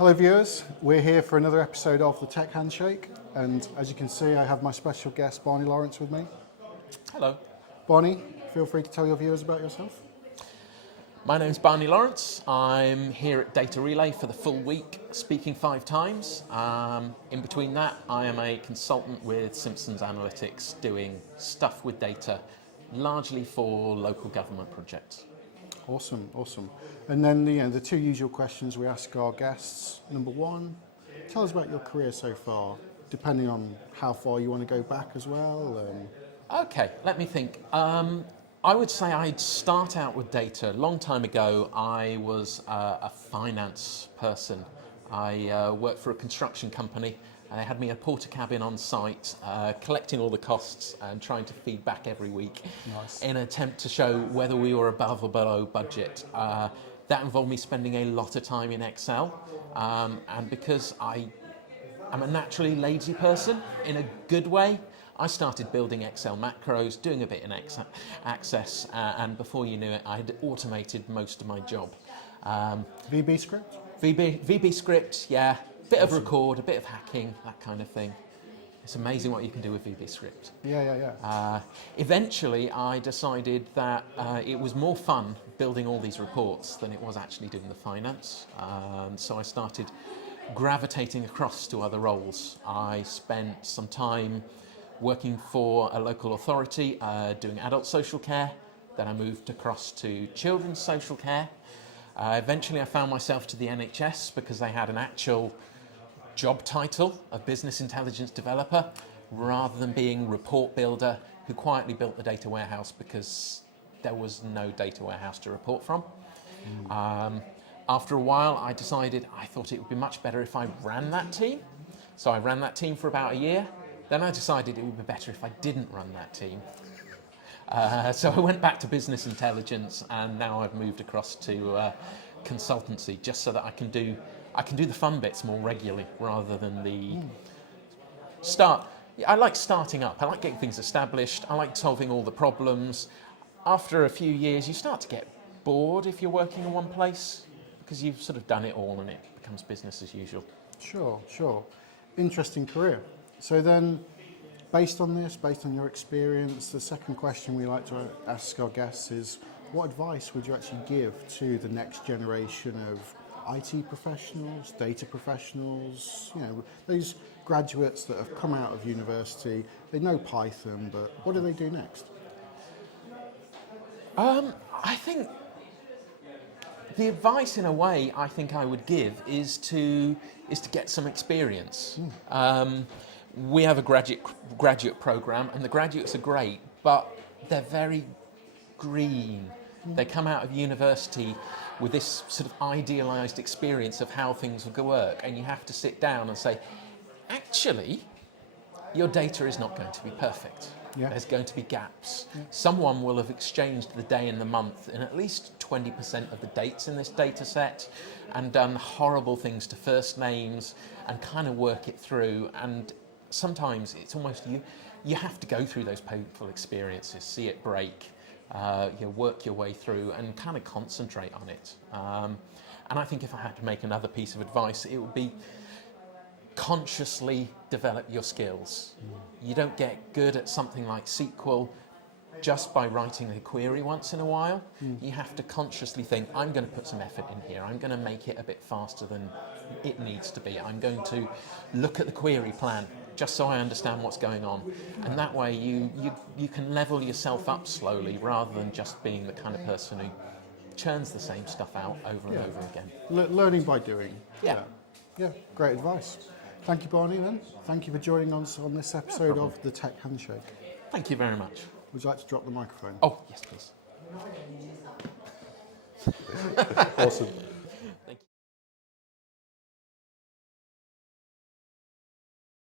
Hello viewers, we're here for another episode of the Tech Handshake, and as you can see I have my special guest Barney Lawrence with me. Hello. Barney, feel free to tell your viewers about yourself. My name's Barney Lawrence. I'm here at Data Relay for the full week, speaking 5 times. In between that, I am a consultant with Simpsons Analytics doing stuff with data, largely for local government projects. Awesome, awesome. And then the two usual questions we ask our guests. Number one, tell us about your career so far, depending on how far you want to go back as well. Okay, let me think. I would say I'd start out with data. A long time ago, I was a finance person. I worked for a construction company. They had me in a porter cabin on site, collecting all the costs and trying to feed back every week. Nice. In an attempt to show whether we were above or below budget. That involved me spending a lot of time in Excel, and because I am a naturally lazy person in a good way, I started building Excel macros, doing a bit in Access, and before you knew it, I had automated most of my job. VB script? VB script, yeah. Bit of record, a bit of hacking, that kind of thing. It's amazing what you can do with VB script. Yeah. Eventually, I decided that it was more fun building all these reports than it was actually doing the finance. So I started gravitating across to other roles. I spent some time working for a local authority doing adult social care. Then I moved across to children's social care. Eventually, I found myself to the NHS because they had an actual job title of business intelligence developer rather than being report builder who quietly built the data warehouse because there was no data warehouse to report from. After a while, I decided I thought it would be much better if I ran that team. So I ran that team for about a year. Then I decided it would be better if I didn't run that team. So I went back to business intelligence, and now I've moved across to consultancy just so that I can do the fun bits more regularly rather than the start. I like starting up. I like getting things established. I like solving all the problems. After a few years, you start to get bored if you're working in one place because you've sort of done it all and it becomes business as usual. Sure. Interesting career. So then, based on your experience, the second question we like to ask our guests is, what advice would you actually give to the next generation of IT professionals, data professionals, those graduates that have come out of university, they know Python, but what do they do next? I think the advice, in a way, I think I would give is to get some experience. We have a graduate program, and the graduates are great, but they're very green. They come out of university with this sort of idealised experience of how things will work, and you have to sit down and say, actually, your data is not going to be perfect. Yeah. There's going to be gaps. Yeah. Someone will have exchanged the day and the month in at least 20% of the dates in this data set and done horrible things to first names and kind of work it through. And sometimes it's almost you have to go through those painful experiences, see it break, work your way through and kind of concentrate on it. And I think if I had to make another piece of advice, it would be consciously develop your skills. You don't get good at something like SQL just by writing a query once in a while. You have to consciously think, I'm going to put some effort in here. I'm going to make it a bit faster than it needs to be. I'm going to look at the query plan just so I understand what's going on. And that way you can level yourself up slowly rather than just being the kind of person who churns the same stuff out over and over again. Learning by doing. Yeah, great advice. Thank you, Barney, then. Thank you for joining us on this episode of the Tech Handshake. Thank you very much. Would you like to drop the microphone? Oh, yes, please. Awesome.